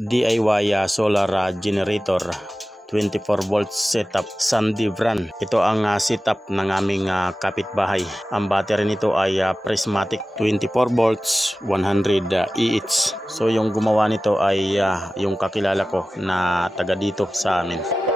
DIY solar generator 24 volts setup Sandivran. Ito ang setup ng aming kapitbahay. Ang battery nito ay prismatic 24 volts 100 EH. So yung gumawa nito ay yung kakilala ko na taga dito sa amin.